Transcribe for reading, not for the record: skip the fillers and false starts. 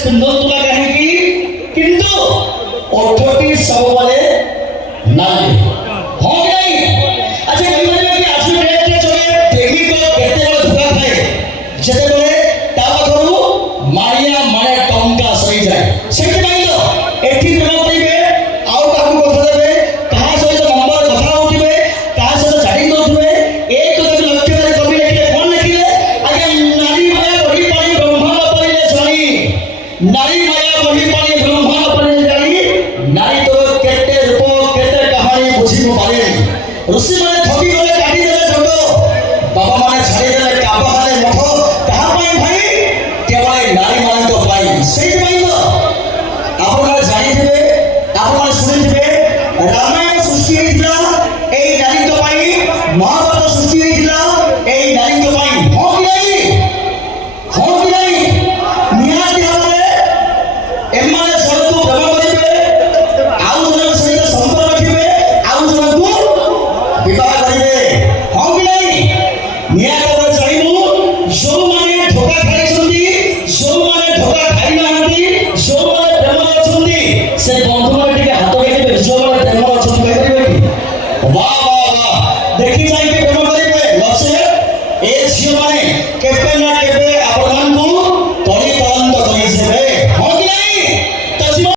ସୁନ୍ଦର ତୁଲା କାହିଁକି କିନ୍ତୁ ଓଠଟି ସବୁବେଳେ ନାଲି ହଁ କି ନାହିଁ ଆଚ୍ଛା କହିପାରିବେ କି ଆଜି ଟ୍ରେନରେ ଚଳେ ପ୍ରେମିକ କେତେବେଳେ ଧୋକା ଖାଏ ଯେତେବେଳେ ତା ପାଖରୁ ମାଳିଆ ମାଳେ ଟଙ୍କା ସରିଯାଏ ସେଇଥିପାଇଁ ତ ଏଠି ପ୍ରେମ କରିବେ ଆଉ କାହାକୁ କଥା ଦେବେ କାହା ସହିତ ନମ୍ବର କଥା ହଉଥିବେ କାହା ସହିତ ଚାଟିଂ କରୁଥିବେ ଏ କଥାକୁ ଲକ୍ଷ୍ୟ କରି କବି ଲେଖିଲେ କ'ଣ ଲେଖିଲେ ଆଜ୍ଞା ନାରୀ ମାୟା ବହି ପାଣି ବ୍ରହ୍ମାଣ୍ଡ ପରିଲେ ଜାଣି ନାରୀ ମାୟା ବହି ପାଣି ବ୍ରହ୍ମାଣ୍ଡ ପରିଲେ ଜାଣି ନାରୀ ତୋର କେତେ ରୂପ କେତେ କାହାଣୀ ବୁଝିବ ପାରେନି ଋଷିମାନେ ଠକି ଗଲେ କାଟିଦେଲେ ଜଗ ବାବାମାନେ ଛାଡ଼ିଦେଲେ କାବାହାରେ ମଠ କାହା ପାଇଁ ଭାଇ କେବଳ ନାରୀମାନଙ୍କ ପାଇଁ ସେଇଥିପାଇଁ ତ ଆପଣମାନେ ଜାଣିଥିବେ ଆପଣମାନେ ଶୁଣିଥିବେ ରାମାୟଣ ସୃଷ୍ଟି ହେଇଥିଲା ଏଇ ନାରୀଙ୍କ ପାଇଁ ମହାଭାରତ ସୃଷ୍ଟି ହେଇଥିଲା ଏଇ ନାରୀଙ୍କ ପାଇଁ ହଁ କି ନାହିଁ ନିହାତି ଭାବରେ ଏମାନେ ଜଣକୁ ପ୍ରେମ କରିବେ ଆଉ ଜଣଙ୍କ ସହିତ ସମ୍ପର୍କ ରଖିବେ ଆଉ ଜଣକୁ ବିବାହ କରିବେ ହଁ କି ନାହିଁ ନିହାତି ଭାବରେ ଜାଣିବୁ ଯେଉଁମାନେ ଧୋକା ଖାଇଛନ୍ତି ଯେଉଁମାନେ ଧୋକା ଖାଇନାହାନ୍ତି ଯେଉଁମାନେ ପ୍ରେମରେ ଅଛନ୍ତି ସେ ବନ୍ଧୁମାନେ ଟିକେ ହାତ ଦେଖିବେ ଯେଉଁମାନେ ପ୍ରେମରେ ଅଛନ୍ତି କହିପାରିବେ କି ବାଃ ଦେଖି ଯାଇକି ପ୍ରେମ କରିବେ ନଚେତ୍ ଏ ଝିଅମାନେ କେବେ ନା